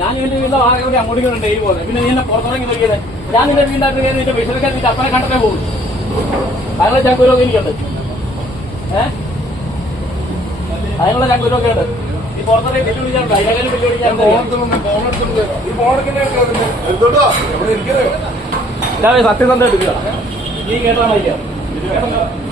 ഞാൻ എന്റെ വീട്ടിലെ ആകെ കൂടി അങ്ങോട്ടും ഡെയിൽ പോകുന്നത് പിന്നെ നീ എന്നെ പുറത്തിറങ്ങി നോക്കിയത് ഞാൻ നിന്റെ വീട്ടിലെ കയറി നിന്റെ വിഷമൊക്കെ നീ ചപ്പനെ കണ്ടേ പോകും അയാളുടെ ചാക്കൂരൊക്കെ എനിക്കുണ്ട് ഏഹ് അയാളുടെ ചാക്കൂരൊക്കെ ഉണ്ട് ഈ പുറത്തിറങ്ങി ബില്ല് വിളിച്ചാണ്ടോ അയാളുടെ ബില്ല് വിളിക്കാൻ സത്യസന്ധമായിട്ട് നീ കേട്ടാണോ ഇല്ല